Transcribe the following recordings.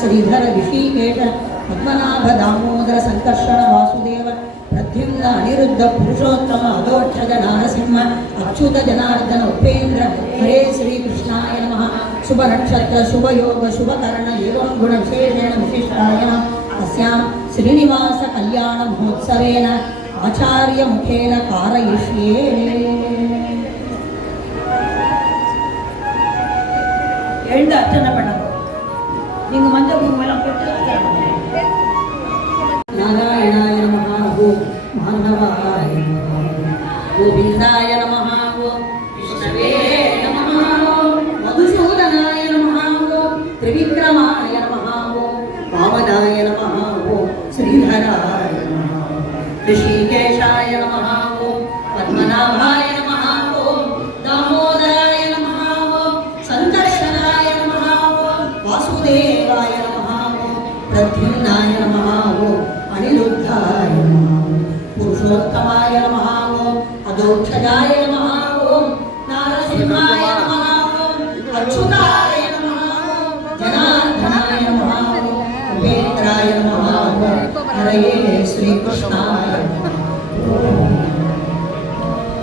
श्रीधर ऋषिकेश पद्मनाभ दामोदर संकर्षण वासुदेव प्रद्युम्न अनिरुद्ध पुरुषोत्तम अधोक्षज नारसिंह अच्युत जनार्दन उपेन्द्र हरे श्री कृष्णाय नमः। शुभ नक्षत्र शुभ योग शुभ कर्ण एवं गुण विशेषेण विशिष्टाय अस्यां श्रीनिवास कल्याण महोत्सवेन आचार्य मुखेन कारयिष्ये। எழுந்து அர்ச்சனை பண்ணணும். நீங்க மஞ்சள் குங்குமம் போட்டு நாராயணாய நமஹ ஓம் மாதவாய நமஹ கோவிந்தாய நமஹ ஓம் விஷ்ணவே நமஹ ஓம் மதுசூதனாய நமஹ ஓம் த்ரிவிக்ரமாய நமஹ ஓம் வாமனாய நமஹ ஓம் ஸ்ரீதராய நமஹ ऋषिकेशाय नमः ओम पद्मनाभाय नमः ओम दामोदराय नमः ओम संकर्षणाय नमः ओम वासुदेवाय नमः ओम प्रद्युम्नाय नमः ओम अनिरुद्धाय नमः पुरुषोत्तमाय नमः ओम अधोक्षजाय नमः ओम नारसिंहाय नमः ओम अच्युताय नमः ओम जनार्दनाय नमः ओम उपेन्द्राय नमः ओम हरे श्री कृष्णाय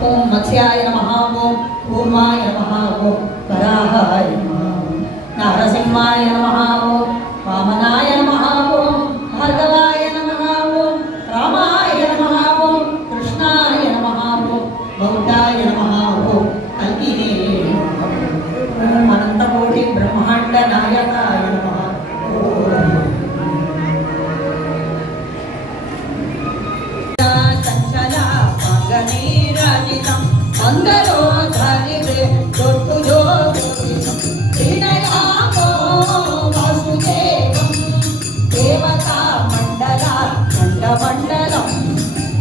ओम मत्स्याय नमः ओम कूर्माय नमः ओम वराहाय नमः ओम नारसिंहाय नमः ओम वामनाय नमः ओम भार्गवाय नमः ओम रामाय नमः ओम कृष्णाय नमः ओम बौद्धाय नमः ओम कल्किने ओम अनंतकोटि ब्रह्मांड नायकाय नमः ओम अंदरो धारिवे दोर्पुजो श्रीनयामो वासुदेवं देवता मंडला मंडमंडलम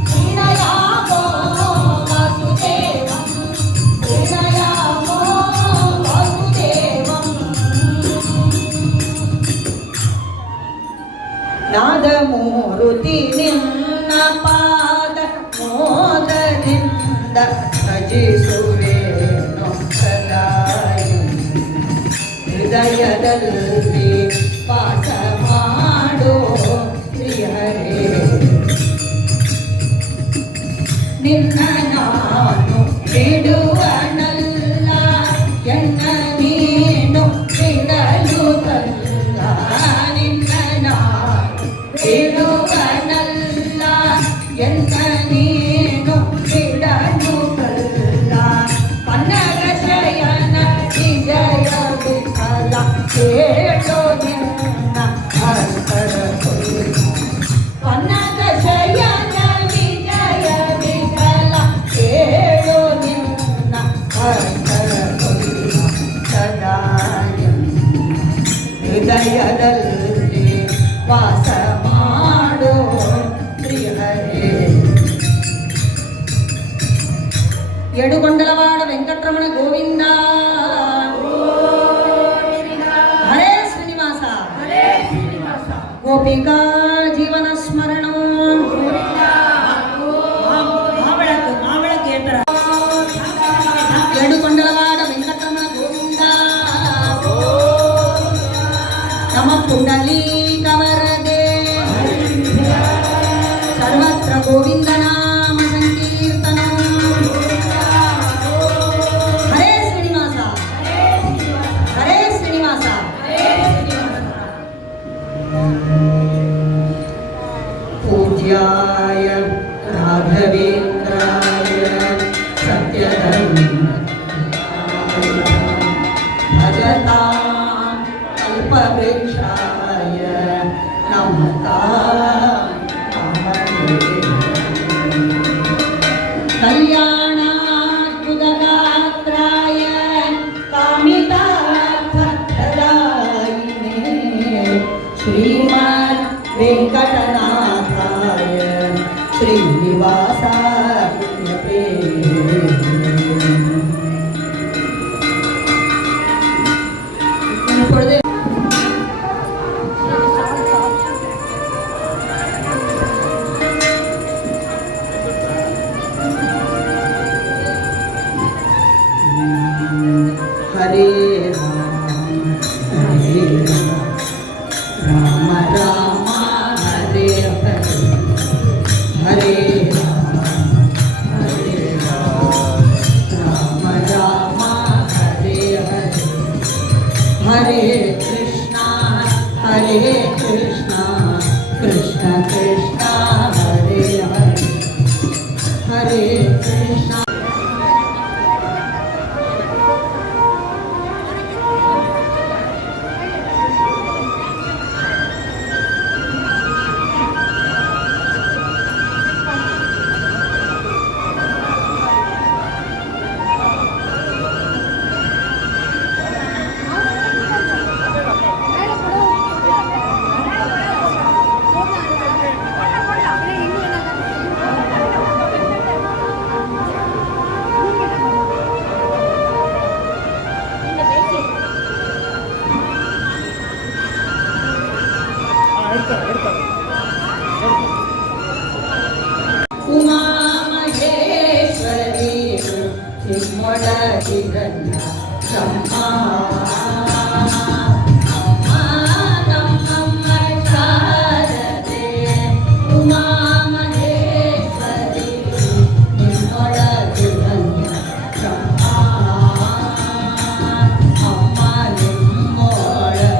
श्रीनयामो वासुदेवं श्रीनयामो वासुदेवं नादमूरुति निन्न पाद मोदनिंद ಭಜಿಸುವೆನು ಸದಾಯು ಹೃದಯದಲ್ಲಿ ವಾಸ ಮಾಡೋ ಶ್ರೀಹರೇ ನಿನ್ನ ನಾನು ಬಿಡುವನಲ್ಲ ಎನ್ನ ನೀನು ಬಿಡಲು ತಲ್ಲ ನಿನ್ನ ನಾನು ಬಿಡುವನಲ್ಲ ಎನ್ನ ನೀನು ಬಿಡಲು ತಲ್ಲ ఏడుకొండలవాడ వెంకటరమణ గోవింద హరే శ్రీనివాస గోపికా జీవన స్మరణం ఏడుకొండలవాడ వెంకటరమణ గోవింద నమ పుండలీక వరదే సర్వత్ర గోవింద నామ సంకీర్తనం హరే శ్రీనివాస హరే శ్రీనివాస పూజ్యాయ రాఘవేంద్రాయ సత్యధర్మ భజతాం కల్పవృక్షాయ నమతాం కళ్యాణాద్భుతగాత్రాయ కామితార్థప్రదాయినే శ్రీమద్ వెంకటనాథాయ శ్రీనివాసాయ இப்பொழுது हरे राम राम हरे हरे हरे राम राम राम हरे हरे हरे कृष्णा कृष्ण कृष्ण हरे हरे हरे कृष्णा उमा महेश्वरी निर्मलधिरण्य ब्रह्मा उमा महेश्वरी निर्मलधिरण्य ब्रह्मा अम्मा निर्मलधिरण्य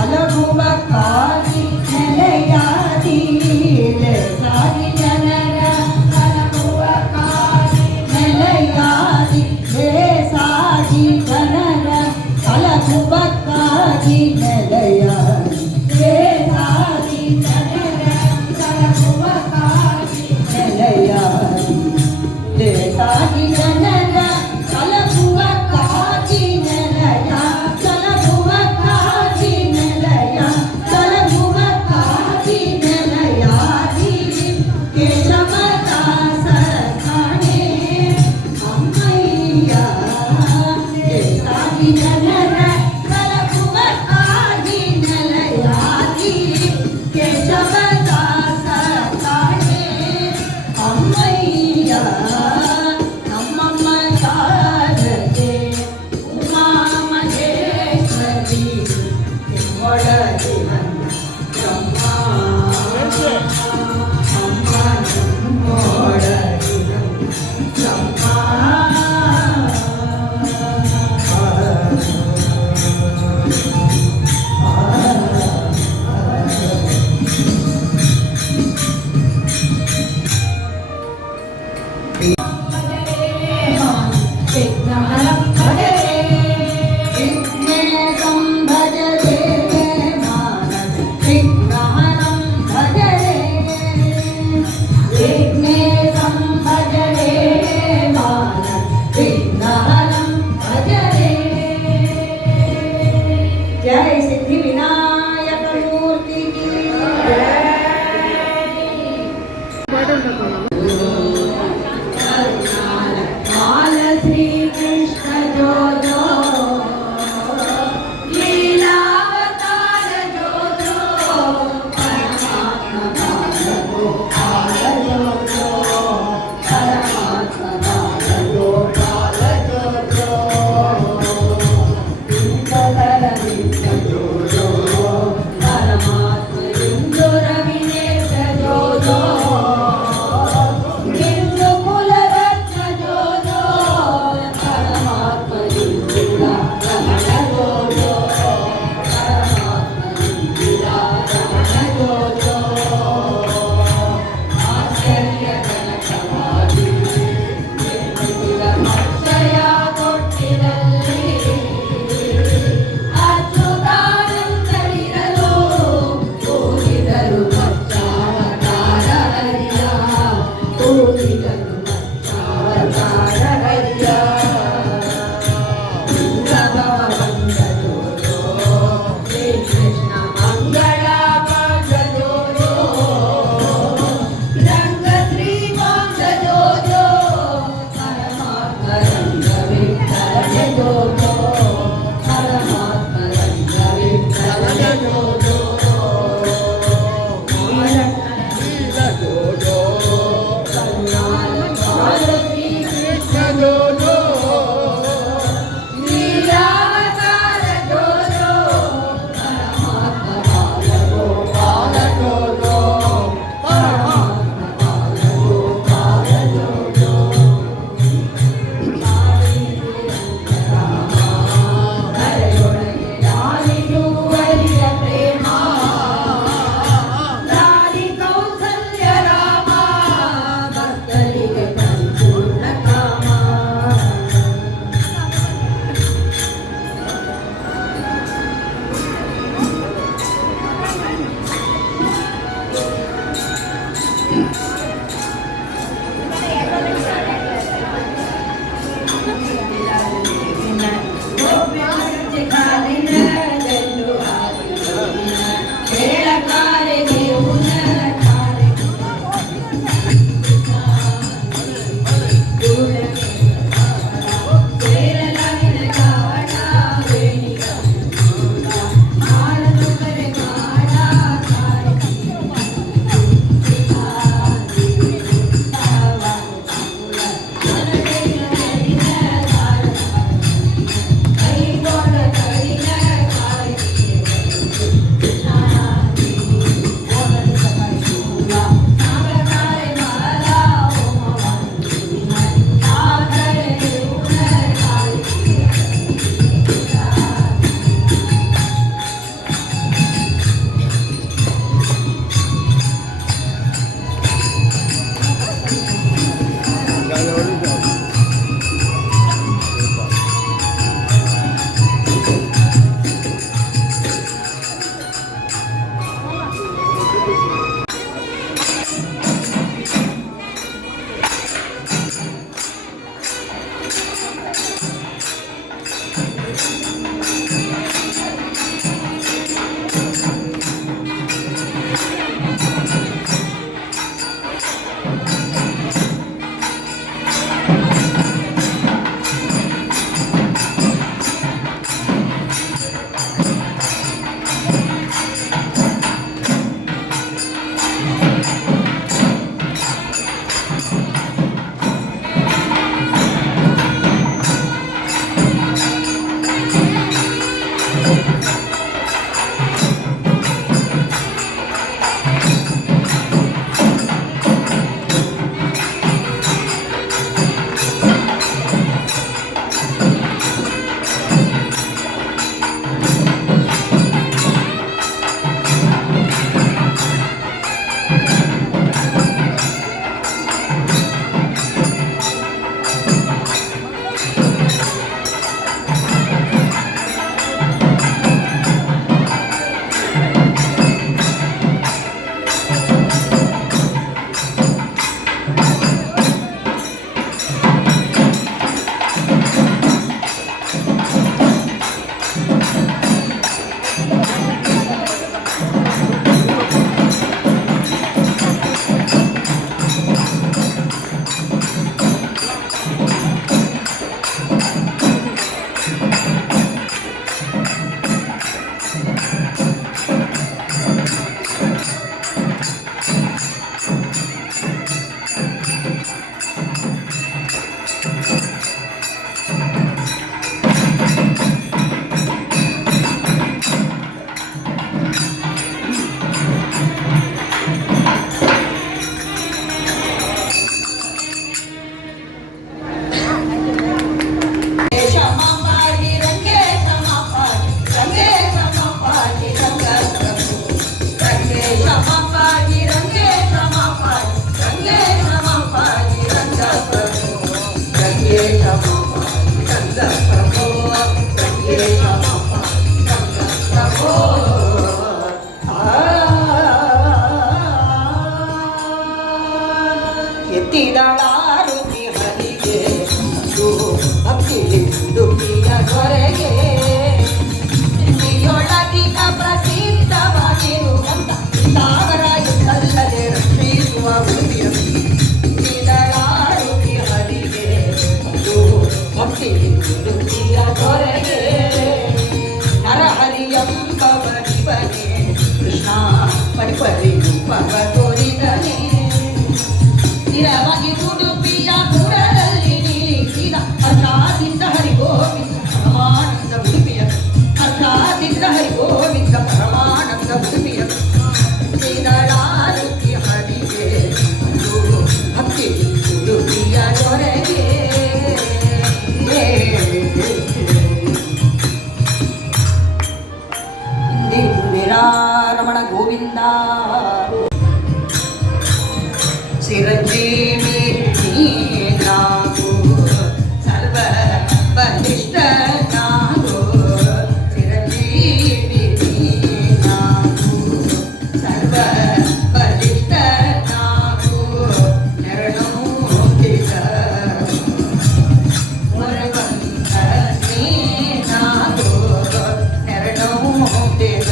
Hello. विघ्नेशं ಪರಿಪರಿ ರೂಪವ ತೋರಿದನೆ ಸ್ಥಿರವಾಗಿ ಉಡುಪಿಯ ಪುರದಲ್ಲಿ ನಿಲ್ಲಿಸಿದ ಅರ್ಥಾದಿಂದ ಹರಿಗೋವಿಂದ ಪರಮಾನಂದ ಉಡುಪಿಯ ಅರ್ಥಾದಿಂದ ಹರಿಗೋವಿಂದ ಪರಮಾನಂದ ಉಡುಪಿಯ ಶ್ರೀಧರಾರುತಿ ಹರಿಗೆ ಭಕ್ತಿ ಉಡುಪಿಯ ದೊರೆಗೆ ರಮಣ ಗೋವಿಂದ ಚಿರಂಜೀವಿ ನೀನಾಗು ಸರ್ವ ಬಲಿಷ್ಠ ನಾಗು ಚಿರಂಜೀವಿ ನೀನಾಗು ಸರ್ವ ಬಲಿಷ್ಠ ನಾಗು ನೆರಳೂಟಿಗ ಹೊರಬಂದ ನೀನಾಗು ನೆರಳೂಟಿಗ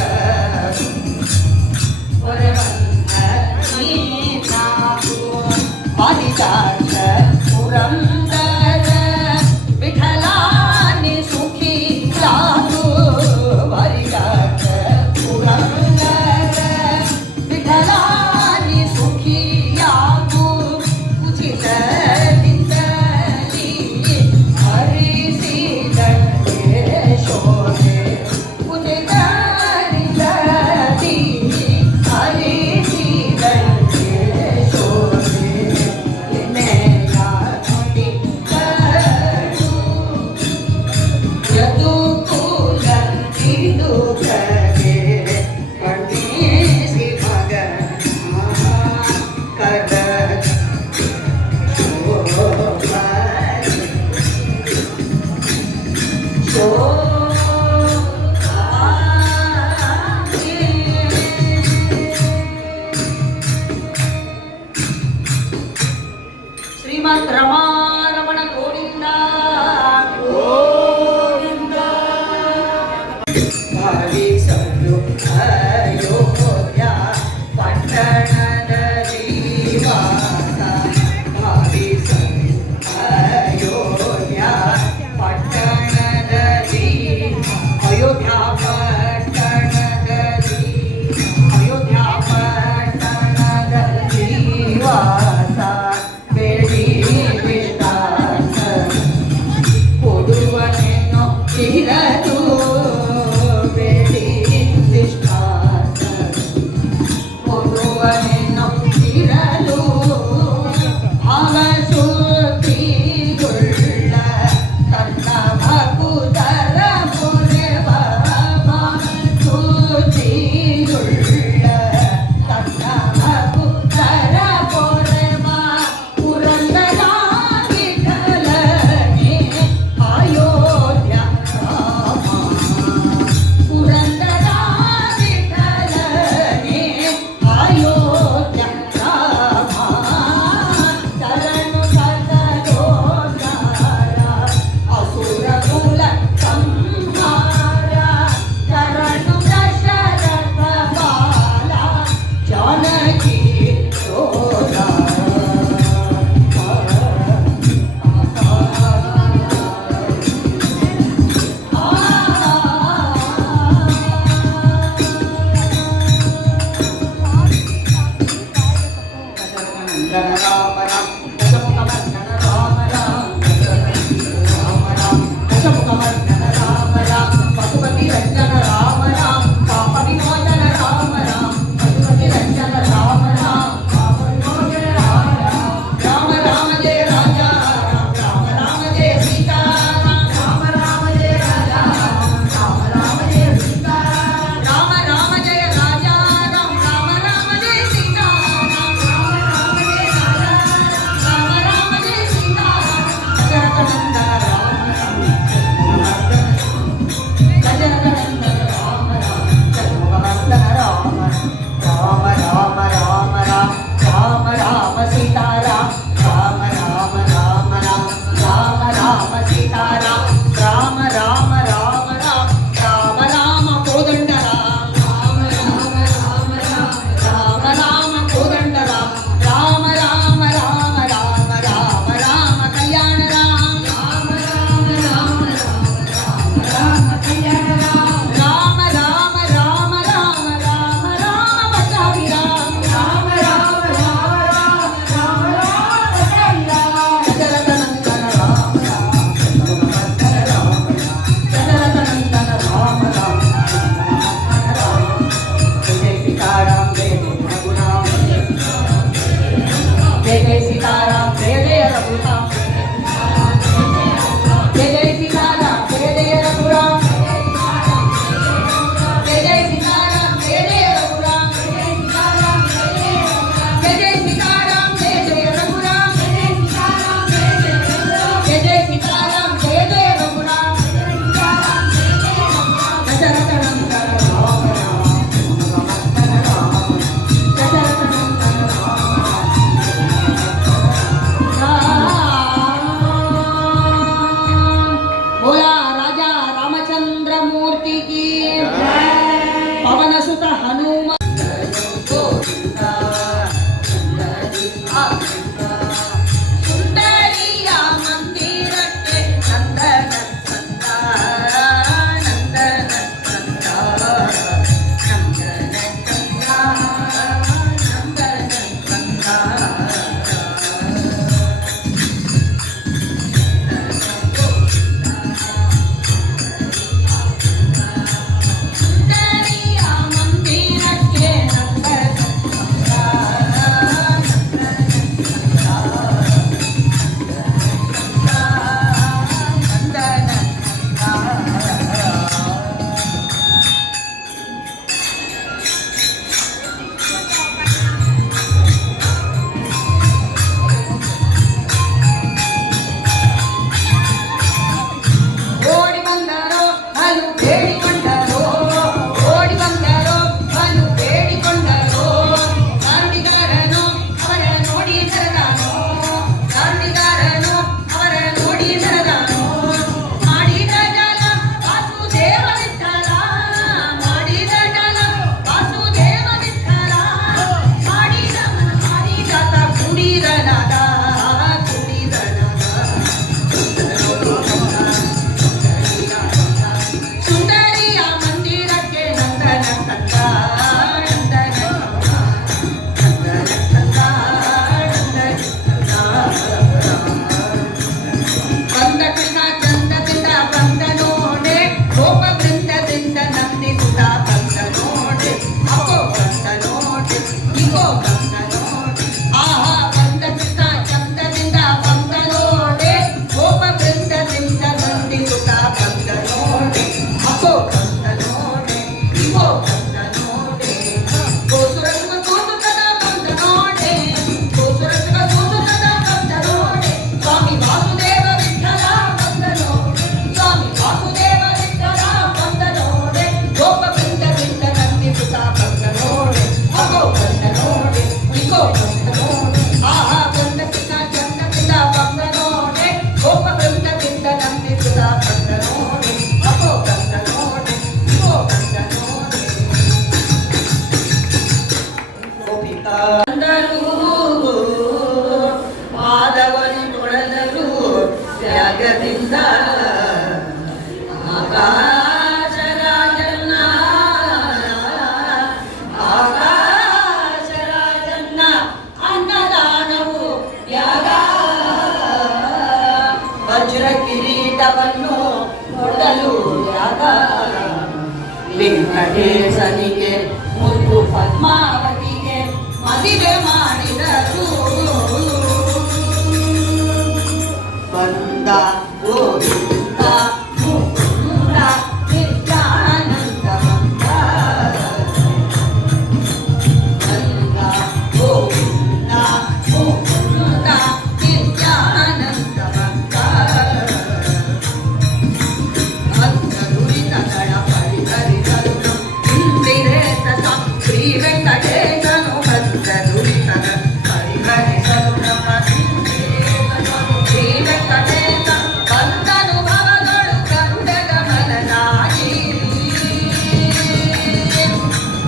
ಆದಿದಾಸ ಪುರಂದರ ವಿಠಲಾನಿ ಸುಖಿ ಲಾಗು ಹರಿದಾಸ ಪುರಂದರ ವಿಠಲಾನಿ ಸುಖಿಯಾಗು ಉಚಿತದಿಂದಲಿ ಹರಿಸಿದಂತೆ ಶೋಭೆ ಉಚಿತದಿಂದಲಿ ಹರಿಸಿದಂತೆ ಶೋಭೆ ಆಕಾಶರಾಜನ್ನ ಆಕಾಶರಾಜನ್ನ ಅನ್ನದಾನವು ಯಾಗ ವಜ್ರ ಕಿರೀಟವನ್ನು ಕೊಡಲು ಯಾಗ ವೆಂಕಟೇಶನಿಗೆ ಮುದ್ದು ಪದ್ಮಾವತಿಗೆ ಮದುವೆ ಮಾಡಿದರು ಬಂದ ಗೋವಿಂದ ಮುಕುಂದ ನಿತ್ಯಾನಂದ ಬಂದ ಗೋವಿಂದ ಮುಕುಂದ ನಿತ್ಯಾನಂದ ಭಕ್ತ ದುರಿತಗಳ ಪರಿಹರಿಸಲು ಇಂದಿರೇಶ ಶ್ರೀ ವೆಂಕಟೇಶನು ಭಕ್ತ ದುರಿತಗಳ ಪರಿಹರಿಸಲು ನಮ್ಮ ಶ್ರೀ ವೆಂಕಟೇಶ ಬಂದನುಭವಗಳು ಗರುಡ ಗಮನನಾಗಿ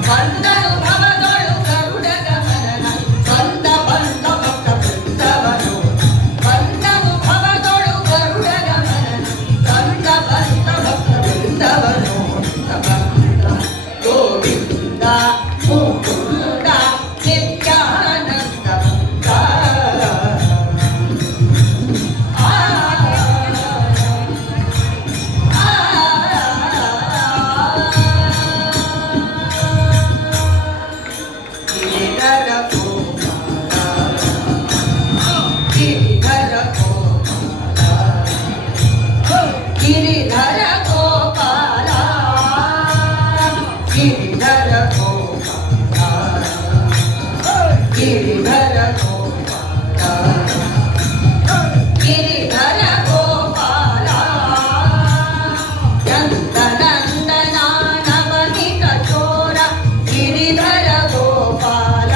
ಬಂದನುಭವಗಳು ಗರುಡ ಗಮನನ ಬಂದ ಬಂದ ಭಕ್ತ ವೃಂದವನು ಬಂದನುಭವಗಳು ಗರುಡ ಗಮನನ ಬಂದ ಬಂದ ಭಕ್ತ ವೃಂದವನು ಗೋವಿಂದ ಮುಕುಂದ ನಿತ್ಯಾನಂದ ಗಿರಿಧರ ಗೋಪಾಲ ಗಿರಿಧರ ಗೋಪಾಲ ಗಿರಿಧರ ಗೋಪಾಲ ಗಿರಿಧರ ಗೋಪಾಲ ನಂದನಂದನ ನವನಿತ ಚೋರ ಗಿರಿಧರ ಗೋಪಾಲ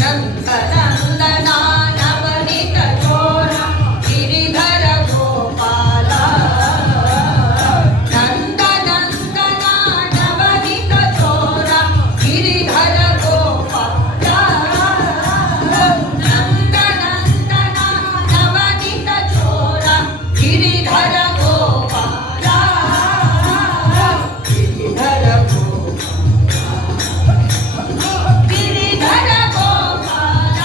ನಂದನಂದನ ನವನಿತ ಚೋರ ಗಿರಿಧರ ಗೋಪಾಲ ನಂದನಂದನ ನವನಿತ ಚೋರ ಗಿರಿಧರ ಗೋಪಾಲ ನಂದನಂದನ ನವನಿತ ಚೋರ ಗಿರಿಧರ ಗೋಪಾಲ ಗಿರಿಧರ ಗಿರಿಧರ ಗೋಪಾಲ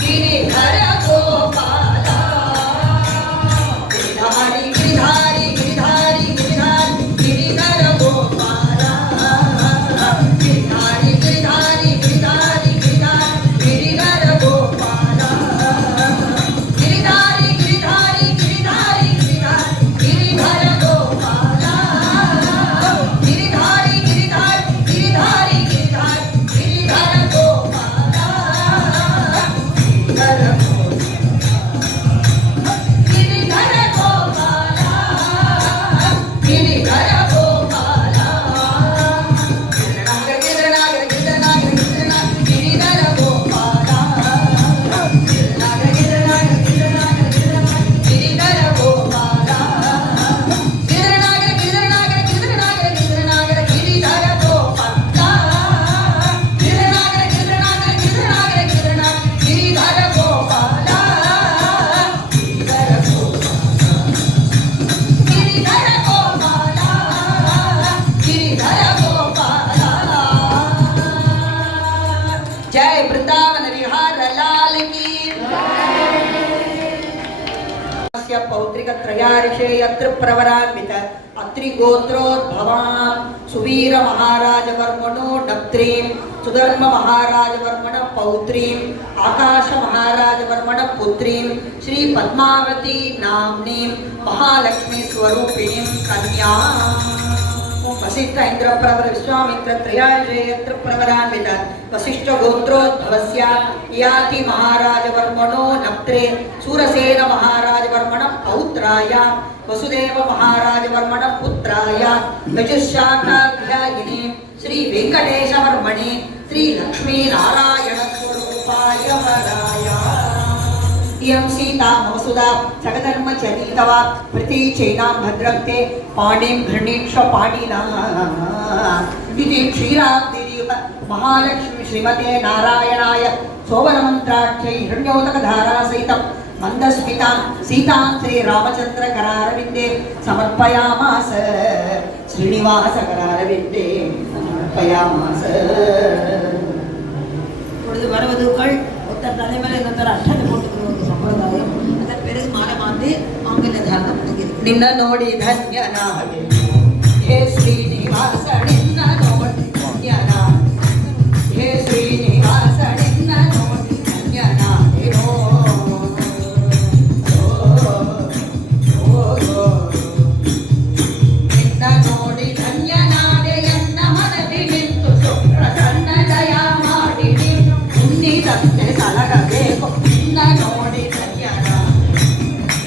ಗಿರಿಧರ ಗೋಪಾಲ ಗಿರಿಧಾರಿ ಗಿರಿಧಾರಿ ಗಿರಿಧಾರಿ ಗಿರಿಧಾರಿ ಗಿರಿಧರ ಗೋಪಾಲ ಗಿರಿಧಾರಿ ಗಿರಿಧಾರಿ ಗಿರಿಧಾರಿ ಗಿರಿಧಾರಿ ಗಿರಿಧರ ಗೋಪಾಲ ಗಿರಿಧಾರಿ ಗಿರಿಧಾರಿ ಗಿರಿಧಾರಿ ಗಿರಿಧಾರಿ ಗಿರಿಧರ ಗೋಪಾಲ ಗಿರಿಧಾರಿ ಗಿರಿಧಾರಿ ಗಿರಿಧಾರಿ ಗಿರಿಧಾರಿ ಗಿರಿಧರ ಗೋಪಾಲ ಗಿರಿಧರ ಗೋಪಾಲ ಗಿರಿಧರ ಗೋಪಾಲ ಗಿರಿಧರ ಗೋಪಾಲ ಗಿರಿಧರ ಗೋಪಾಲ ಗಿರಿಧರ ಗೋಪಾಲ ಗಿರಿಧರ ಗೋಪಾಲ ಗಿರಿಧರ ಗೋಪಾಲ ಗಿರಿಧರ ಗೋಪಾಲ ಜಯ ವೃಂದಾವನ ವಿಹಾರ ಲಾಲ್ ಕಿ ಪೌತ್ರಿಕ ತ್ರಯಾರಿಷೇ ಯತ್ರ ಪ್ರವರಾನ್ವಿತ ಅತ್ರಿ ಗೋತ್ರೋದ್ಭವಾಂ ಸುವೀರ ಮಹಾರಾಜ ವರ್ಮಣೋ ಡಕ್ತ್ರೀಂ ಸುಧರ್ಮ ಮಹಾರಾಜ ವರ್ಮಣ ಪೌತ್ರೀಂ ಆಕಾಶ ಮಹಾರಾಜ ವರ್ಮಣ ಪುತ್ರೀಂ ಶ್ರೀ ಪದ್ಮಾವತಿ ನಾಮ್ನೀಂ ಮಹಾಲಕ್ಷ್ಮೀ ಸ್ವರೂಪಿಣೀಂ ಕನ್ಯಾ ವಸಿಷ್ಠ ಇಂದ್ರಪ್ರವರ ವಿಶ್ವಾಮಿತ್ರ ತ್ರಯಾರಿಷೇ ಯತ್ರ ಪ್ರವರಾನ್ವಿತ ವಸಿಷ್ಠ ಗೋತ್ರೋದ್ಭವಸ್ಯ ಯಾತಿ ಮಹಾರಾಜ ವರ್ಮಣೋ ನಕ್ತ್ರೆ ಸೂರಸೇನ ಮಹಾರಾಜ ವರ್ಮಣ ಪೌತ್ರಾಯ ವಸುದೇವ ಮಹಾರಾಜ ವರ್ಮಣ ಪುತ್ರಾಯ ಯಜುಶಾಖಾಧ್ಯಾಯಿನಿ ಶ್ರೀ ವೆಂಕಟೇಶ ವರ್ಮಣಿ ಶ್ರೀ ಲಕ್ಷ್ಮೀ ನಾರಾಯಣ ಸ್ವರೂಪಾಯ ವರಾಯ इयं सीता ममसुधा सगधर्मचरितवा प्रतीचैनां भद्रक्ते पाणिं घृणीक्ष पाणिना इति क्षीराब्धिरीव महालक्ष्मी श्रीमते नारायणाय सोवनमन्त्राख्यै हिरण्योदकधारासहितं ಮಂದಸ್ಮಿತಾ ಸೀತಾಂ ಶ್ರೀರಾಮಚಂದ್ರ ಕರಾರವಿಂದೇ ಸಮರ್ಪಯಾಮಾಸ ಶ್ರೀನಿವಾಸ ಕರಾರವಿಂದೇ ಸಮರ್ಪಯಾಮಾಸ. பொழுது வருவதுக்கள் ஒருத்தர் தலைமையில் இன்னொருத்தர் அஷ்டத்தை போட்டுக்கிற ஒரு சம்பிரதாயம். அதன் பிறகு மாலை மாற்றி ஆங்கில தாரணம் முடிக்கிறது. ನಿನ್ನ ನೋಡಿ ಧನ್ಯನಾಗೆ ಹೇ ಶ್ರೀನಿವಾಸ ನಿನ್ನ ನೋಡಿ ಧನ್ಯನಾಗೆ ಹೇ ಶ್ರೀನಿವಾಸ ನಿನ್ನ ನೋಡಿ ಧನ್ಯನಾಗೆ ನಿನ್ನ ನೋಡಿ ಧನ್ಯನಾದೆ ಎನ್ನ ಮನದಿ ನಿಂತು ಸುಪ್ರಸನ್ನ ದಯ ಮಾಡಿ ಉನ್ನಿದಂತೆ ಸಲಗಬೇಕು ನಿನ್ನ ನೋಡಿ ಧನ್ಯನಾದೆ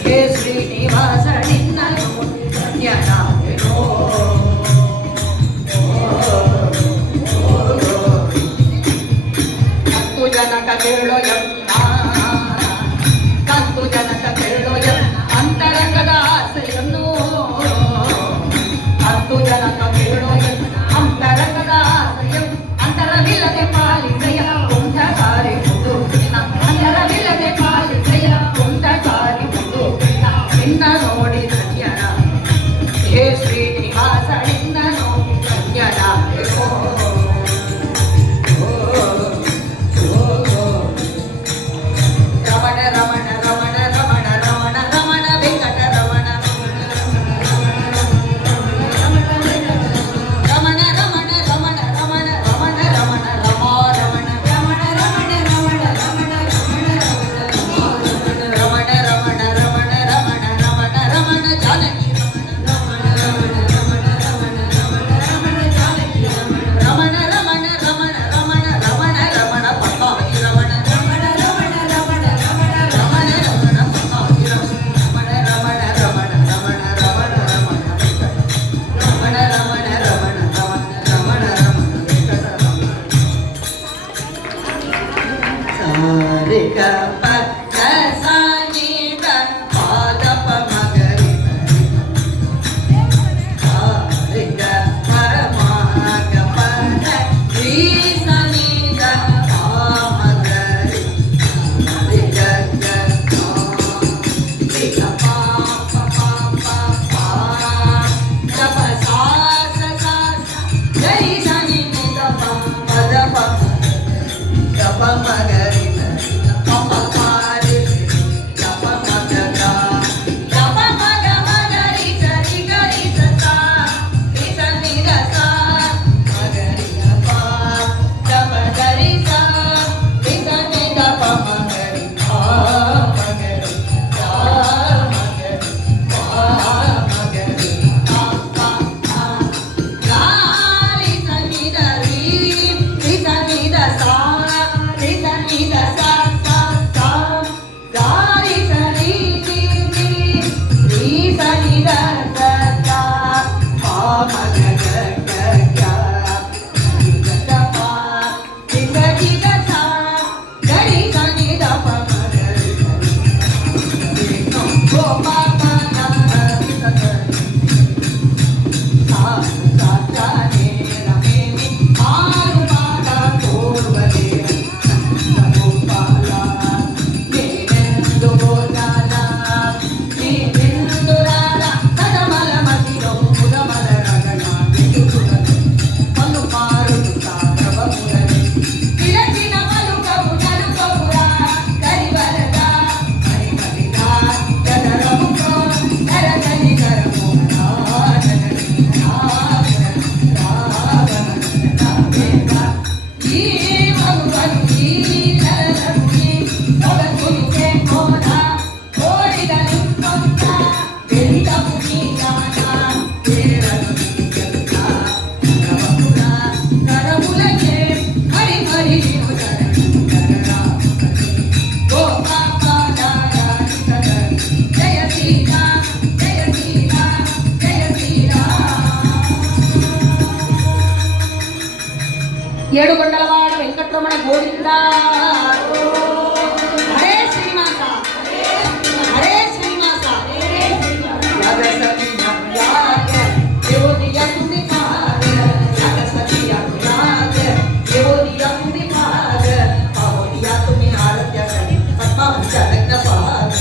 ಹೇ ಶ್ರೀನಿವಾಸ ನಿನ್ನ ನೋಡಿ ಧನ್ಯನಾದೆ ಕತ್ತು ಜನಕ ಕೇಳೋ ಕತ್ತು ಜನಕ ಕೇಳೋ ಅಂತರಂಗದ ಆಸೆಯನ್ನು ಹತ್ತು ಜನಕ ಕೇಳೋ ಅಂತರಂಗದ ಆಸೆಯ ಅಂತರವಿಲ್ಲದೆ ಪಾಲಿಸೆಯ ಕುಂಠಕಾರಿ ಮುದು ಅಂತರವಿಲ್ಲದೆ ಪಾಲಿಸೆಯ ಕುಂಠಕಾರಿ ಮುದು ನಿನ್ನ ನೋಡಿ ಧನ್ಯನ ಹೇ ಶ್ರೀನಿವಾಸ ನಿನ್ನ ನೋಡಿ ಧನ್ಯನಾದೆ ರಮಣ ರಮಣ ರಮಣ ರಮಣ ರಮಣ ರಮಣ ವೆಂಕಟ ರಮಣ ರಮಣ ರಮಣ ರಮಣ ರಮಣ ರಮಣ ರಮಣ ರಮಾ ರಮಣ ರಮಣ ರಮಣ ರಮಣ ರಮಣ ರಮಣ ರಮಣ ರಮಣ ರಮಣ ರಮಣ ರಮಣ ಜಾನಕಿ ರಮಣ ರಮಣ ರಮಣ ರಮಣ ರಮಣ ಜಾನಕಿ ರಮಣ ರಮಣ ರಮಣ ರಮಣ ರಮಣ ರಮಣ ಪದ್ಮಾವತಿ ರಮಣ ರಮಣ ರಮಣ ರಮಣ ರಮಣ ರಮಣ ರಮಣ ಪದ್ಮಾವತಿ ರಮಣ ರಮಣ ರಮಣ ರಮಣ ರಮಣ ರಮಣ ರಮಣ ರಮಣ ರಮಣ ರಮಣ ಸಾರಿ ಗ ಪ ಗ ಸ ನಿ ದ ಪ ದ ಪ ಮ ಗ ರಿ ಸಾರಿ ಗ ಪ ಮ ಗ ಪ ದ ರಿ ಸ ನಿ ದ ಪ ಮ ಗ ರಿ ರಿ ಗ ಗ ರಿ ಗ ಪ ಪ ಪ ಪ ಪ ಗ ಪ ಸಾ ಸ ಸಾ ಸ ಗ ರಿ ಸ ನಿ ನಿ ದ ಪ ಮ ದ ಪ ಗ ಪ ಮ ಗ ರಿ ಸ ಪ ಪ ಪ ರಿ ಗ ಪ ಮ ಗ ಗ ಗ ಪ ಮ ಗ ಮ ಗ ರಿ ಸ ರಿ ಗ ರಿ ಸ ಸ ರಿ ಸ ನಿ ದ ಸ ಮ ಗ ರಿ ಗ ಪ ಗ ಪ ಗ ರಿ ಸ ರಿ ಸ ನಿ ದ ಪ ಮ ಗ ರಿ ಪ ಮ ಗ ರಿ ಗ ಮ ಗ ರಿ ಪ ಮ ಗ ರಿ ಪ ಪ ಪ ಗ ರಿ ಸ ನಿ ದ ರಿ ರಿ ಸ ನಿ ದ ಸ ರಿ ಸ ನಿ ದ ಸ ಸ ಸ ಗ ರಿ ಸ ರಿ ರಿ ರಿ ರಿ ಸ ನಿ ದ ಸ ಸ ಪ ಮ ಗ ಗ ಗ ಗ ರಿ ಗ ಗ ಪ ರಿ ಸ ನಿ ದ ಸ ಗ ರಿ ಸ ನಿ ದ ಪ ಮ ಗ ರಿ ಸ ರಿ ಗೋ ಪ ಪ ಗ ರಿ ಸ ಗ ಸಾ ಸಾ ಸ ನಿ ರ ಮೆ ನಿ ಆರು ಪಾದ ತೋರುವದೆ ಗೋಪಾಲ ನೀನೆಂದು ಗೋದಾನ ನೀನೆಂದು ರಾಗ ಕದಮಲ ಮತಿರೋ ಮುದಮಲ ರಗಣ ಬಿಡುತ್ತದೆ ಮನು ಮಾರುದು ಸಾರವ ಮುರಳಿ ತಿಲಕಿನ ಮಲುಕವು ನಲುಕವುರ ಕರಿವರದ ಹರಿಕವಿತ ಜನರ ಮುಖ ನರಕಲಿ ಕರಮೋಹ ಈ ಮಗುವನು ಈ ನರರಮುನಿ ಸೊಗಸುನಿಗೆ ಕೋನ ಓಡಿದನು ಕೊಂದ ಬೆಳಿದ ಮುನಿಗಾನ ಕೇರಳು ನಿಗಂತ ನರವಪುರ ನರಮುಲಗೆ ಹರಿ ಹರಿ ಜಯ ಶ್ರೀರಾಮ ಜಯ ಶ್ರೀರಾಮ ಜಯ ಶ್ರೀರಾಮ. ಏಡುಗೊಂಡಲವಾಡ ವೆಂಕಟರಮಣ ಗೋವಿಂದ ಹರೇ ಶ್ರೀನಿವಾಸ ಹರೇ ಶ್ರೀನಿವಾಸ ಸರಸ್ವತಿ ನಮ್ಯಾಗ ದೇವೋದಿಯ ತುದಿ ಪಾದ ಸರಸ್ವತಿಯ ಮ್ಯಾಗ ದೇವೋದಿಯ ತುದಿ ಪಾದ ಪಾವನಿಯ ತುಮಿ ಆರತ್ಯ ಪದ್ಮಾವತಿ ಲಗ್ನ ಪಾದ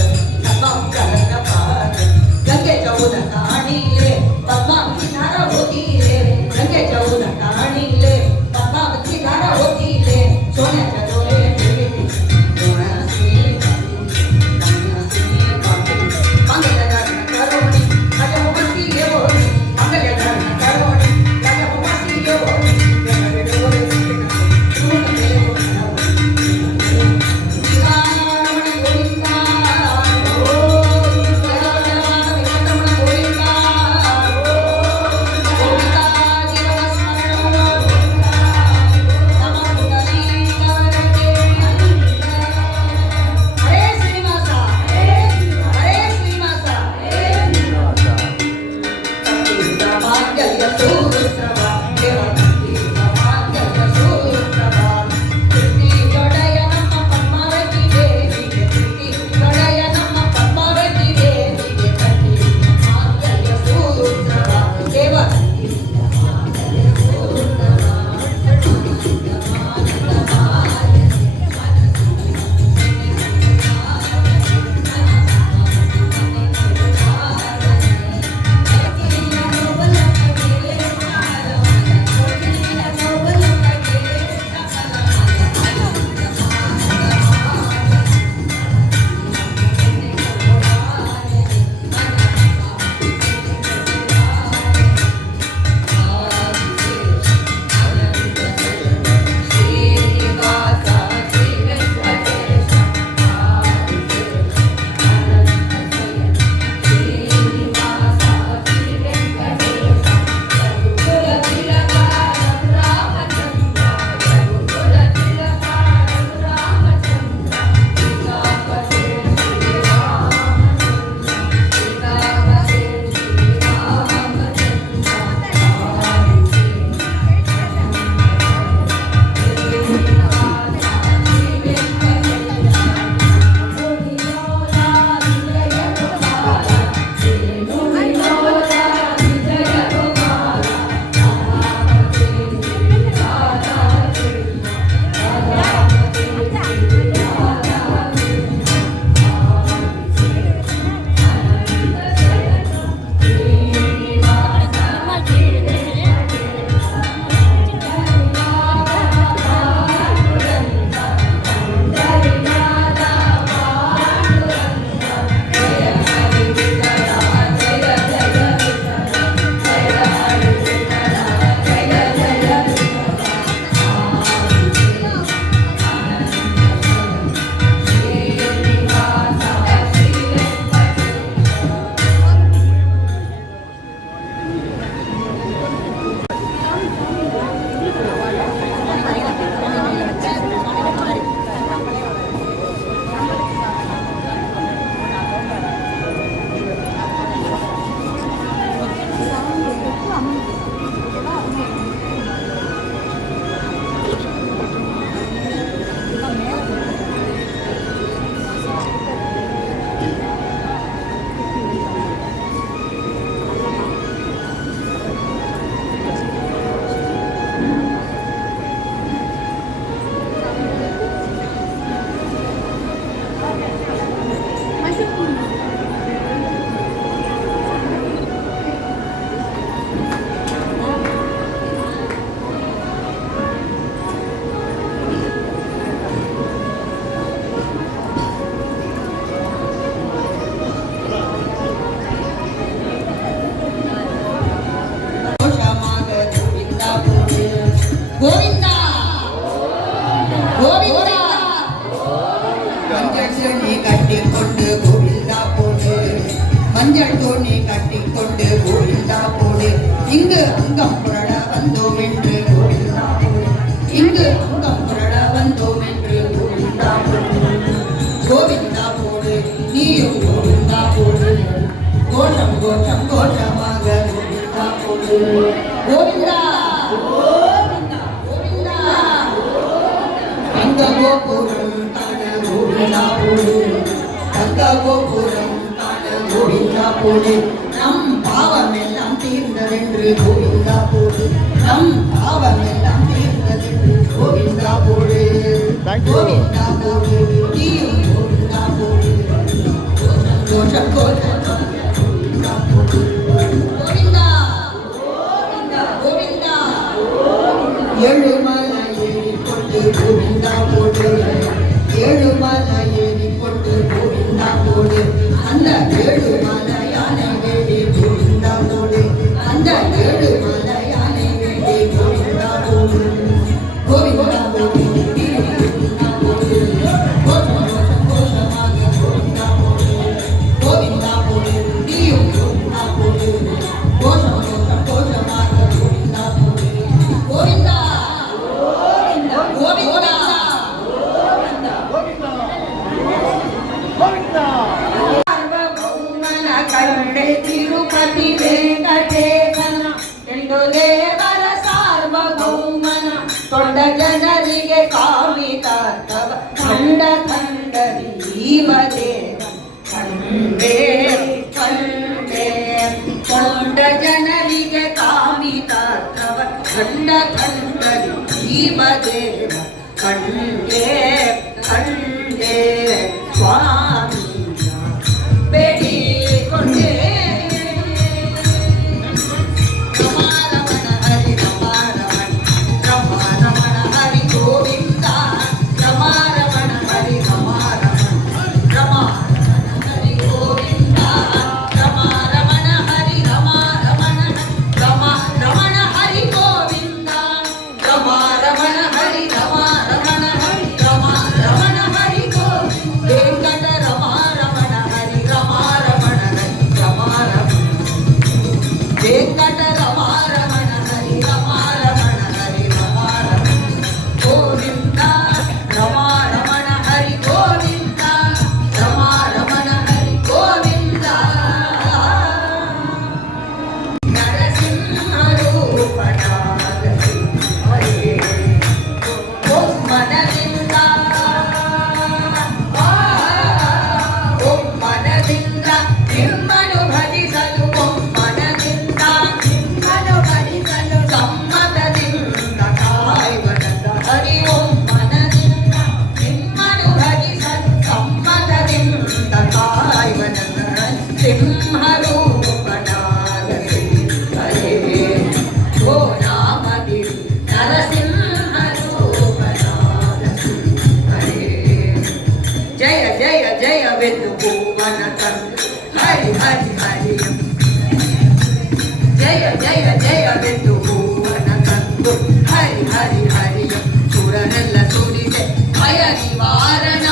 ಗೋವಿಂದ ಗೋವಿಂದ மஞ்சள் துணி கட்டிக்கொண்டு கோவிந்தா போடு, மஞ்சள் துணி கட்டிக்கொண்டு கோவிந்தா போடு, இங்கு அங்கம் புரள வந்தோம் என்று கோவிந்தா போடு, இங்கு அங்கம் புரள வந்தோம் என்று கோவிந்தா போடு, கோவிந்தா போடு, நீயும் கோவிந்தா போடு, கோஷம் கோஷம் கோஷமாக கோவிந்தா போடு, கோவிந்தா கோவிந்தா கோவிந்தா தங்க கோபுரம் காண கோவிந்தா போடு, தங்க கோபுரம் காண கோவிந்தா போடு, நம் பாவம் எல்லாம் தீர்ந்ததென்று கோவிந்தா போடு, நம் பாவம் எல்லாம் தீர்ந்ததென்று கோவிந்தா போடு, கோவிந்தா போடு, நீயும் கோவிந்தா போடு, கோஷம் கோஷம் கோவிந்தா போடு, கோவிந்தா கோவிந்தா ஏழுமலை ஏறிக்கொண்டு கோவிந்தா போடு, ஏழுமலை ஏறிக்கொண்டு கோவிந்தா போடு, அந்த ஏழுமலையானை வேண்டி கோவிந்தா போடு, அந்த ஏழுமலையானை வேண்டி கோவிந்தா போடு, கோவிந்தா போடு, கோவிந்தா போடு, கோஷம் கோஷம் கோஷமாக கோவிந்தா போடு, கோவிந்தா போடு, நீயும் கோவிந்தா போடு, கோஷம் கோஷம் கோஷமாக கோவிந்தா போடு, கோவிந்தா கோவிந்தா ಸಾರ್ವಭೌಮನ ಕರುಣೆ ತಿರುಪತಿ ವೆಂಕಟೇಶನ ಎಂದು ದೇವರ ಸಾರ್ವಭೌಮನ ತೊಂಡ ಜನರಿಗೆ ಕಾಮಿತಾರ್ಥವ ಖಂಡ ಖಂಡದಿ ಜೀವ ದೇವ ಕಂಡೇ ಕಂಡೇ ತೊಂಡ ಜನರಿಗೆ ಕಾಮಿತಾರ್ಥವ ಖಂಡ ಖಂಡದಿ ಜೀವ ದೇವ ಕಂಡೇ ಕಂಡೇ ಸ್ವಾಮಿ ಬೇಡಿಕೊಂಡೇ ರಮಾರಮಣ ಹರಿ ರಮಾರಮಣ ರಮಾರಮಣ ಹರಿ ಗೋವಿಂದ ರಮಾರಮಣ ಹರಿ ರಮಾರಮಣ ರಮಾರಮಣ ಹರಿ ಗೋವಿಂದ ರಮಾರಮಣ ಹರಿ ರಮಾರಮಣ ರಮಾರಮಣ ಹರಿ ಗೋವಿಂದ ರಮಾರಮಣ ಹರಿ ರಮಾರಮಣ ರಮಾರಮಣ ಹರಿ ಗೋವಿಂದ ವೆಂಕಟ ರಮಾರಮಣ ಹರಿ ರಮಾರಮಣ ರಮಾರಮಣ ವೆಂಕಟ ರಮಾರಮಣ ಹರಿ ರಮಾರಮಣ ಹರಿ ರಮಾರಮಣ ಗೋವಿಂದ ರಮಾರಮಣ ಹರಿ ಗೋವಿಂದ ರಮಾರಮಣ ಹರಿ ಗೋವಿಂದ ನರಸಿಂಹರೂಪನಾಗಸಿ ಹರೇ ಓಂ ಮನದಿಂದ ಓಂ ಮನದಿಂದ ನಿಮ್ಮನು ಭಜಿಸಲು ಓಂ ಮನದಿಂದ ನಿಮ್ಮನು ಭಜಿಸಲು ಸಮ್ಮತದಿಂದ ಕಾಯುವನಂದ ಹರಿ ಓಂ ಮನದಿಂದ ನಿಮ್ಮನು ಭಜಿಸಲು ಸಮ್ಮತದಿಂದ ಕಾಯುವನಂದ ಸಿಂಹರೂಪನಾಗಸಿ ಹರೇ ಓ ನಾಮದಿ ನರಸಿಂಹರೂಪನಾಗಸಿ ಹರೇ ಜಯ ಜಯ ಜಯವೆಂದು ಭುವನ ತಂದು ಹರಿ ಹರಿ ಹರಿ ಜಯ ಜಯ ಜಯವೆಂದು ಭುವನ ತಂದು ಹರಿ ಹರಿ ಹರಿ ಸುರನೆಲ್ಲ ಸುರಿದೆ ಭಯ ನಿವಾರಣ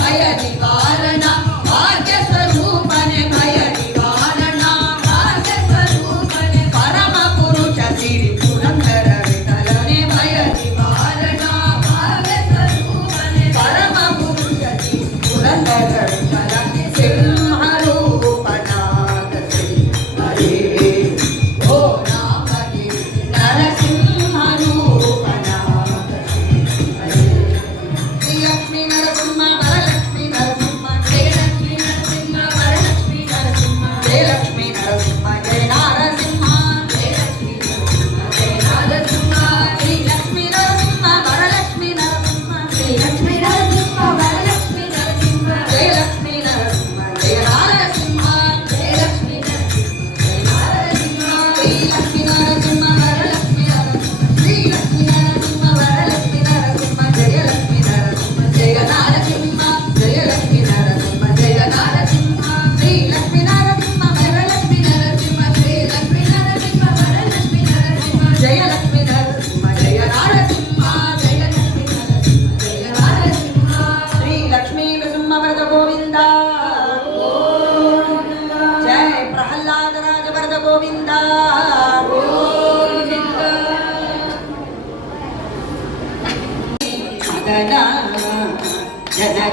ಭಯ ನಿವಾರಣ ಭಾಗ್ಯ ಸ್ವರೂಪನೆ ಭಯ ನಿವಾರಣ ಭಾಗ್ಯ ಸ್ವರೂಪನೆ ಪರಮ ಪುರುಷ ಸಿರಿ ಪುರಂದರ ವಿಠಲನೆ ಭಯ ನಿವಾರಣ ಭಾಗ್ಯ ಸ್ವರೂಪನೆ ಪರಮ ಪುರುಷ ಸಿರಿ ಪುರಂದರ ವಿಠಲನೆ ಸಿಂಹರೂಪನಾಗಸಿ ಹರೇ ಓ ನಾಮದಿ ನರಸಿಂಹರೂಪನಾಗಸಿ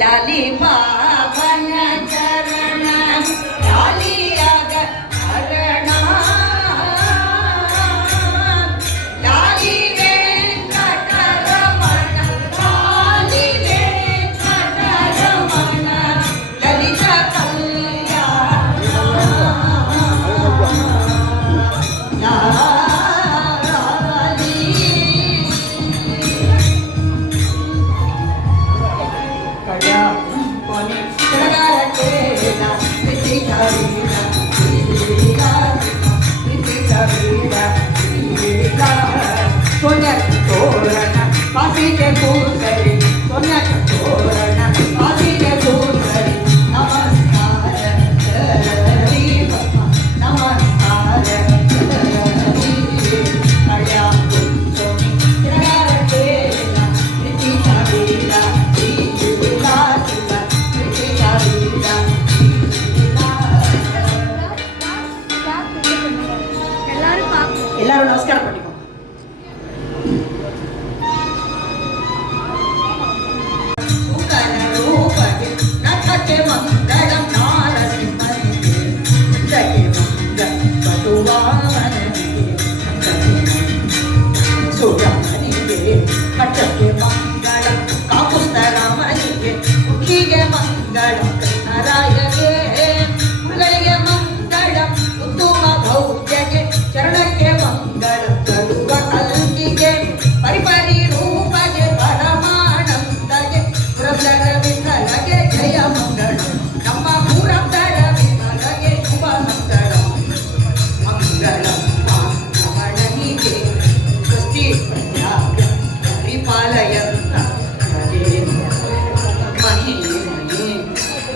ಲಾಲಿ ಪಾವನ ಚರಣ ಲಾಲಿಯಾಗ ಹರಣ ಲಾಲಿ ವೆಂಕಟರಮಣ ಲಾಲಿ ವೆಂಕಟರಮಣ ಲಲಿತ ಕಲ್ಯಾಣ ಸೋನ್ಯ ತೋರಣ ಪಾಸಿಗೆ ಕೂಸರಿ ಸೋನ್ಯ ತೋರಣ ಪಾಸಿಗೆ ಕೂಸರಿ ನಮಸ್ಕಾರ ನಮಸ್ಕಾರ ಕಳ್ಯ ಎಲ್ಲರೂ ನಮಸ್ಕಾರ ಪಟ್ಟಿಕೊ ರೂಪಗೆ ನಖಕ್ಕೆ ಮಂಗಳಂ ನಾರಸಿಂಹನಿಗೆ ಜಗೆ ಮಂಗ ಬಟುವಾಮನಿಗೆ ಸುರಮನಿಗೆ ಕಟ್ಟಕ್ಕೆ ಮಂಗಳ ಕಾಕುಸ್ತರಾಮನಿಗೆ ಮುಖಿಗೆ ಮಂಗಳ ನಾರಾಯಣಗೆ ಮುರುಗನಿಗೆ ಮಂಗಳ ಉತ್ತಮ ಭೌಜಗೆ ಚರಣಕ್ಕೆ ಮಂಗಳ ಕಡುವ ಕಲ್ಕಿಗೆ ಪರಿಪರಿ ರೂಪಗೆ ಪರಮಾನಂದಗೆ ಪುರಂದರ ವಿಠಲಗೆ ಜಯ ಮಂಗಳ ನಮ್ಮ ಪುರಂದರ ವಿಠಲಗೆ ಶುಭ ಮಂಗಳ ಮಂಗಳ ರಮಣನಿಗೆ ಸೃಷ್ಟಿ ಪ್ರಜ್ಞಾಗ ಪರಿಪಾಲಯಂತ ಮಹಿ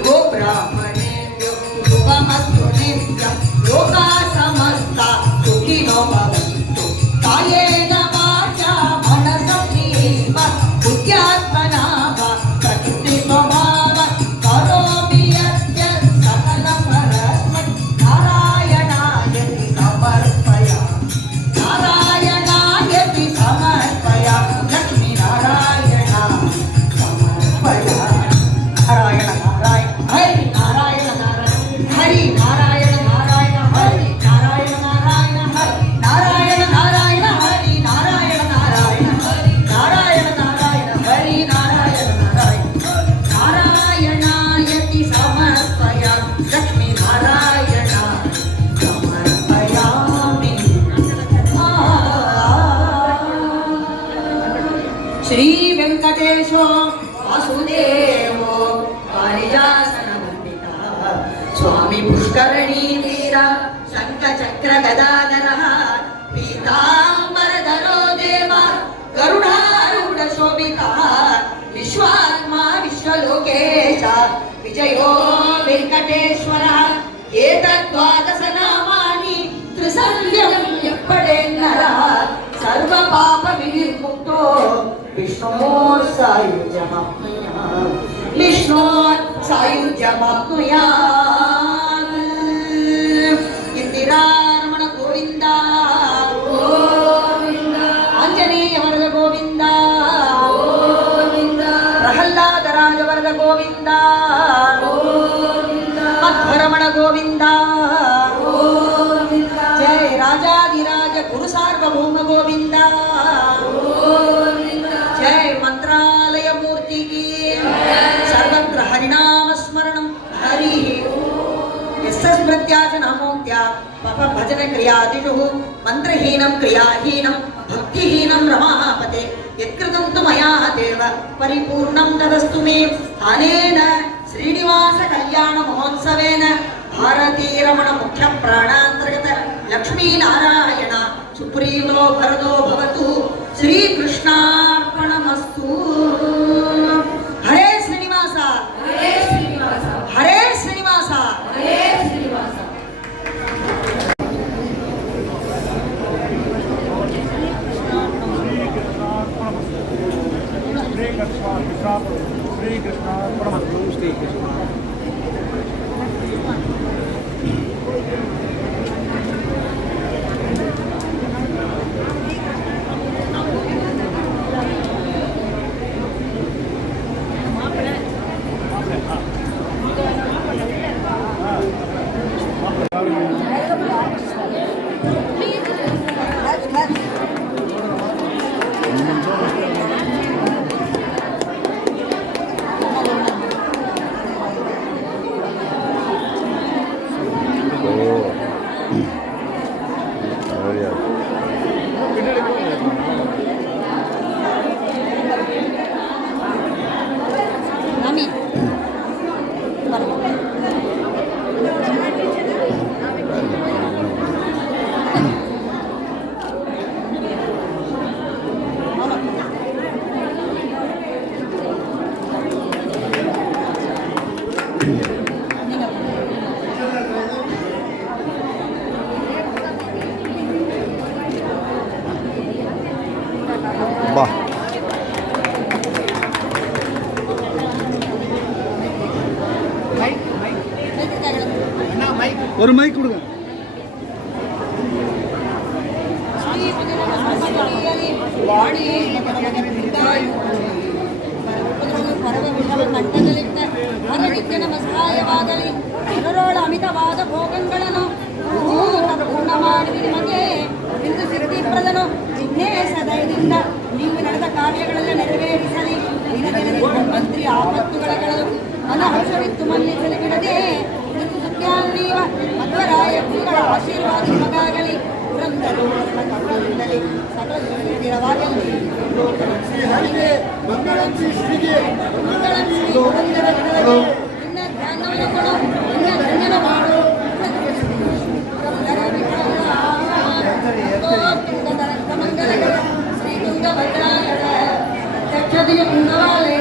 ಗೋ ಬ್ರಾಹ್ಮಣೇಭ್ಯೋ ಶುಭಮಸ್ತು ನಿತ್ಯಂ ಲೋಕಾ ಸಮಸ್ತ ಸುಖಿನೋ ಭವಂತು ಕಾಯೇನ ವಾಚಾ ಮನಸೇವ ಬುದ್ಧ್ಯಾತ್ಮನಾ ವಾ ಪ್ರಕೃತಿ ಸ್ವಭಾವ ಕರೋಮಿ ಯದ್ಯತ್ ಸಕಲಂ ಪರಸ್ಮೈ ನಾರಾಯಣಾಯತಿ ಸಮರ್ಪಯಾಮಿ ನಾರಾಯಣಾಯತಿ ಸಮರ್ಪಯಾಮಿ ಲಕ್ಷ್ಮೀ ನಾರಾಯಣ ಸಮರ್ಪಯಾಮಿ ನಾರಾಯಣ ನಾರಾಯಣ ಹರಿ ನಾರಾಯಣ ನಾರಾಯಣ ಹರಿ ನಾರಾಯಣ ನಾರಾಯಣ ಹರಿ ನಾರಾಯಣ ನಾರಾಯಣ ಹರಿ ನಾರಾಯಣ ನಾರಾಯಣ ಹರಿ ನಾರಾಯಣ ನಾರಾಯಣ ಹರಿ ನಾರಾಯಣ ನಾರಾಯಣ ಹರಿ ನಾರಾಯಣ ನಾರಾಯಣ ನಾರಾಯಣಾಯತಿ ಸಮರ್ಪಯಾಮಿ ಲಕ್ಷ್ಮೀ ನಾರಾಯಣ ಸಮರ್ಪಯಾಮಿ ಶ್ರೀ ವೆಂಕಟೇಶೋ ವಾಸುದೇವೋ ಕಾಳಿದಾಸನ ವಂದಿತ ಸ್ವಾಮಿ ಪುಷ್ಕರಣಿ ತೀರ ಶಂಖ ಚಕ್ರ ಗದಾಧರ ಪೀತಾಂಬರಧರೋ ದೇವ ಕರುಣಾರೂಢ ಶೋಭಿತ ವಿಶ್ವಾತ್ಮ ವಿಶ್ವಲೋಕೇಶ ವಿಜಯೋ ವೆಂಕಟೇಶ್ವರ ಏತದ್ವಾದಶ ನಾಮಾನಿ ತ್ರಿಸಂಧ್ಯಂ ಎಪ್ಪಡೆನ್ನರ ಸರ್ವ ಪಾಪ ವಿನಿರ್ಮುಕ್ತೋ ವಿಷ್ಣೋರ್ ಸಾಯುಜ್ಯಮಾಪ್ನುಯಾತ್ ವಿಷ್ಣೋರ್ ಸಾಯುಜ್ಯಮಾಪ್ನುಯಾತ್ ಇಂದಿರಾರಮಣ ಗೋವಿಂದ ಗೋವಿಂದ ಆಂಜನೇಯ ವರ್ಗ ಗೋವಿಂದ ಗೋವಿಂದ ಪ್ರಹ್ಲಾದ ರಾಜವರ್ಗ ಗೋವಿಂದ ಗೋವಿಂದ ಮಧ್ವರಮಣ ಗೋವಿಂದ ಗೋವಿಂದ ಜಯ ರಾಜಾಧಿರಾಜ ಗುರು ಸಾರ್ವಭೌಮ ಗೋವಿಂದ ಗೋವಿಂದ ಜಯ ಮಂತ್ರಾಲಯ ಮೂರ್ತಿ ಕಿ ಸರ್ವತ್ರ ಹರಿನಾಮ ಸ್ಮರಣಂ ಹರಿ ಯಸ್ಮೃತ್ಯಾಚ ನಮೋಕ್ತ್ಯ ಪಪ ಭಜನ ಕ್ರಿಯಾದಿಷು ಮಂತ್ರಹೀನಂ ಕ್ರಿಯಾಹೀನಂ ಭಕ್ತಿಹೀನಂ ರಮಾಪತೆ ಯತ್ಕೃತಂ ತು ಮಯಾ ದೇವ ಪರಿಪೂರ್ಣಂ ತದಸ್ತು ಮೇ ಅನೇನ ಶ್ರೀನಿವಾಸ ಕಲ್ಯಾಣ ಮಹೋತ್ಸವೇನ ಭಾರತೀರಮಣ ಮುಖ್ಯ ಪ್ರಾಣಾಂತರ್ಗತ ಲಕ್ಷ್ಮೀನಾರಾಯಣ ಸುಪ್ರೀಮೋ ಭರದೋ ಭವತು ಶ್ರೀಕೃಷ್ಣಾರ್ಪಣಮಸ್ತು. ಹರೇ ಶ್ರೀನಿವಾಸ ಹರೇ ಶ್ರೀನಿವಾಸ ಹರೇ ಶ್ರೀನಿವಾಸ ಹರೇ ಶ್ರೀನಿವಾಸ. ಶ್ರೀಕೃಷ್ಣಾರ್ಪಣಮಸ್ತು. ಶ್ರೀಕೃಷ್ಣ ಬಾ ஒரு மைக் கொடுங்க. ನಮಸ್ಕಾರವಾಗಲಿ ಅದರೊಳ ಅಮಿತವಾದ ಭೋಗಗಳನ್ನು ಪೂರ್ಣ ಮಾಡಿ ನಿಮಗೆ ಇಂದು ಸಿದ್ಧಿಪ್ರದನು ವಿಘ್ನೇಶ ದಯದಿಂದ ನೀವು ನಡೆದ ಕಾರ್ಯಗಳೆಲ್ಲ ನೆರವೇರಿಸಲಿ. ದಿನದಿನದಿ ಬ್ರಹ್ಮಂತ್ರಿ ಆಪತ್ತುಗಳ ಕಳೆದು ಅನಹರ್ಷವಿತ್ತು ಮನ್ನಿಸಲಿ ಬಿಡದೆ ಸುಖ್ಯಾನ್ವೀವ ಮಧ್ವರಾಯ ಗುರುಗಳ ಆಶೀರ್ವಾದ ನಿಮಗಾಗಲಿ. ಪುರಂದರು ಸಕಲ ಸ್ಥಿರವಾಗಲಿ. ಮಂಗಳಂ ಶ್ರೀ ಪುರಂದರ ಗಣದಲ್ಲಿ ನಿನ್ನ ಧ್ಯಾನವನ್ನು ಕೊಡು, ನಿನ್ನ ಧನ್ಯನ ಮಾಡು. ಮಂಗಲಗಳ ಶ್ರೀ ತುಂಗಭದ್ರಾಗಳ ಪ್ರತ್ಯಕ್ಷತೆಯ ಪುಂಗವಾಲಯ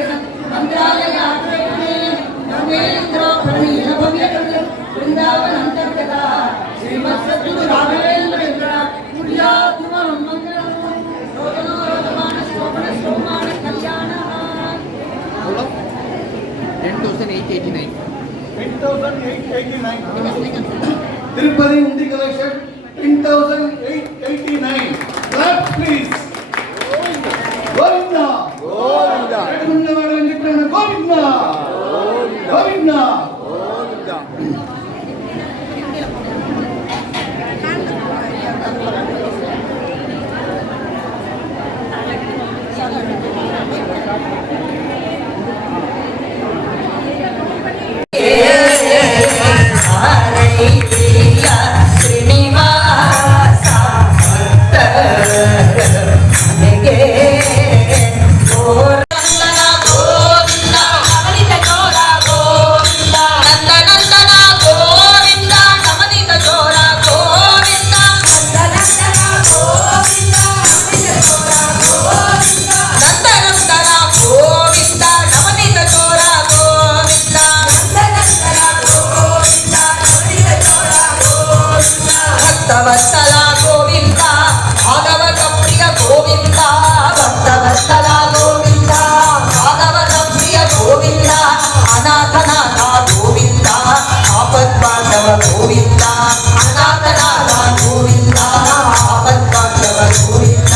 ಮಂತ್ರಾಲಯ ನವೇಂದ್ರೋಪರಣೀಯ ಭವ್ಯಗಳು ವೃಂದಾವನಂತರ್ಗತ ಶ್ರೀಮತ್ಸದ್ಗುರು ರಾಘವೇಂದ್ರ ಪುಣ್ಯಾತ್ಮ ಮಂಗಳ ರೋಗನೋರೋಗಮಾನ ಶೋಭನ ಶೋಭಾನ ಕಲ್ಯಾಣ. 10,889. Tirupati Undi collection 10,889. Clap please. Govinda. Govinda. Govinda. Govinda. Govinda. ಭಕ್ತವತ್ಸಲ ಗೋವಿಂದ ಭಾಗವತ ಪ್ರಿಯ ಗೋವಿಂದ ಭಕ್ತವತ್ಸಲ ಗೋವಿಂದ ಭಾಗವತ ಪ್ರಿಯ ಗೋವಿಂದ ಅನಾಥನಾಥ ಗೋವಿಂದ ಆಪದ್ಬಾಂಧವ ಗೋವಿಂದ ಅನಾಥನಾಥ ಗೋವಿಂದ ಆಪದ್ಬಾಂಧವ ಗೋವಿಂದ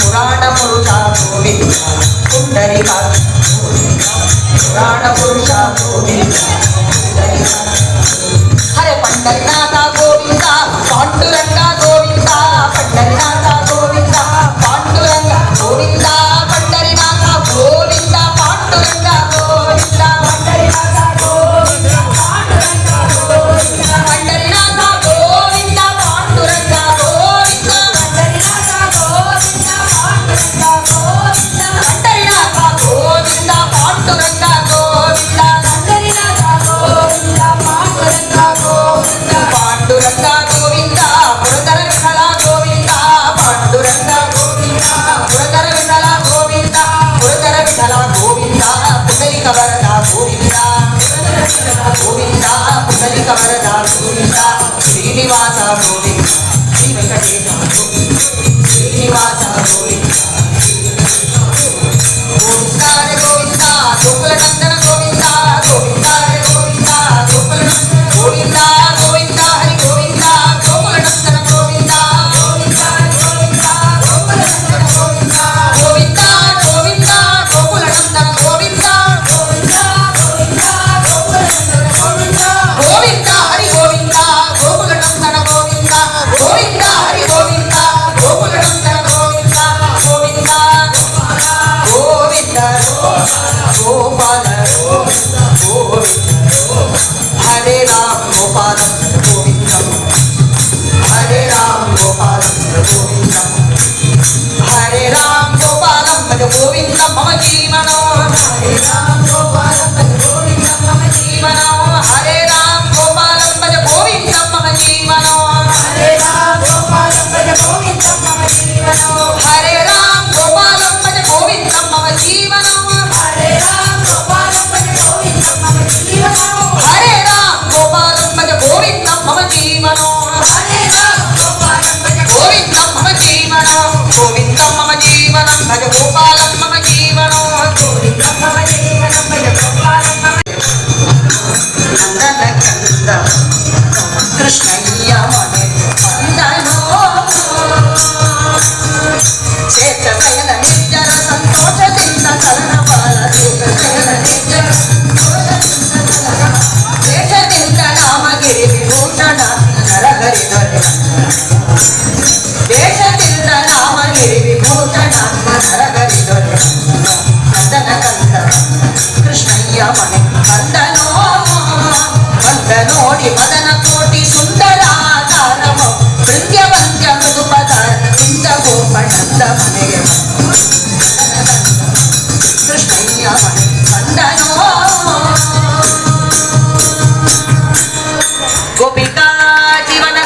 ಪುರಾಣ ಪುರುಷ ಗೋವಿಂದ ಪುಂಡರಿಕ ಪುರಾಣ ಪುರುಷ ಗೋವಿಂದ ಹರೇ ಪಂಡರಿನಾಥ ಗೋವಿಂದ ಪಾಂಡುರಂಗ ಗೋವಿಂದ ಪಂಡರಿನಾಥ ಗೋವಿಂದ ಪಾಂಡುರಂಗ ಗೋವಿಂದ ಪಂಡರಿನಾಥ ಗೋವಿಂದ ಪಾಂಡುರಂಗ ಗೋವಿಂದ ಪಂಡರಿನಾಥ ಗೋವಿಂದ ಪಾಂಡುರಂಗ ಗೋವಿಂದ ಪಂಡರಿನಾಥ ಗೋವಿಂದ ಪಾಂಡುರಂಗ ಗೋವಿಂದ ಪಂಡರಿನಾಥ ಗೋವಿಂದ ಪಾಂಡುರಂಗ ಗೋವಿಂದ ಪಂಡರಿನಾಥ ಗೋವಿಂದ ಪಾಂಡುರಂಗ ಗೋವಿಂದ ಪಂಡರಿನಾಥ ಗೋವಿಂದ ಪಾಂಡುರಂಗ ಗೋವಿಂದ ಪಾಂಡುರಂಗ ಗೋವಿಂದ ಪುರಂದರ ವಿಠಲ ಗೋವಿಂದ ಪಾಂಡುರಂಗ ಗೋವಿಂದ ಪುರಂದರ ವಿಠಲ ಗೋವಿಂದ ಪುರಂದರ ವಿಠಲ ಗೋವಿಂದ ಪುಂಡಲಿಕ ವರದ ಗೋವಿಂದ ಗೋವಿಂದ ಪುಂಡಲಿಕ ವರದ ಗೋವಿಂದ ಶ್ರೀನಿವಾಸ ಗೋವಿಂದ ಶ್ರೀ ವೆಂಕಟೇಶ ಗೋವಿಂದ ಶ್ರೀನಿವಾಸ ಗೋವಿಂದ ಗೋವಿಂದ ಗೋವಿಂದ ಗೋಕುಲ ನಂದನ ಗೋವಿಂದ ಗೋವಿಂದ ಗೋವಿಂದ ಗೋಕುಲ ಗೋವಿಂದ ಗೋವಿಂದ ಹರಿ ಗೋವಿಂದ ಗೋಕುಲ ನಂದನ ಗೋವಿಂದ ಗೋವಿಂದ ಗೋವಿಂದ ಗೋಕುಲ ನಂದನ ಗೋವಿಂದ ಗೋವಿಂದ ಗೋವಿಂದ ಗೋಕುಲ ನಂದನ ಗೋವಿಂದ ಗೋವಿಂದ ಗೋವಿಂದ ಗೋಕುಲ ನಂದನ ಗೋವಿಂದ ಗೋವಿಂದ ಹರಿ ಗೋವಿಂದ ಗೋಕುಲ ನಂದನ ಗೋವಿಂದ ಗೋವಿಂದ ಹರಿ ಗೋವಿಂದ ನರಗರಿದರೆ ದೇಶದಿಂದ ರಾಮಗಿರಿ ವಿಭೂಷಣ ನರಗರಿದರೆ ನಂದನ ಕಂದ ಕೃಷ್ಣಯ್ಯ ಮನೆ ಕಂದನೋ ಕಂದ ನೋಡಿ ಮದನ ಕೋಟಿ ಸುಂದರಾಧಾರಮ ಬೃಂದ್ಯವಂತ್ಯ ಮೃದುಪದ ಇಂದ ಗೋಪಣಂದ ಮನೆಗೆ ಕೃಷ್ಣಯ್ಯ ಮನೆ ಕಂದನೋ ಗೋಪಿಕಾ ಜೀವನ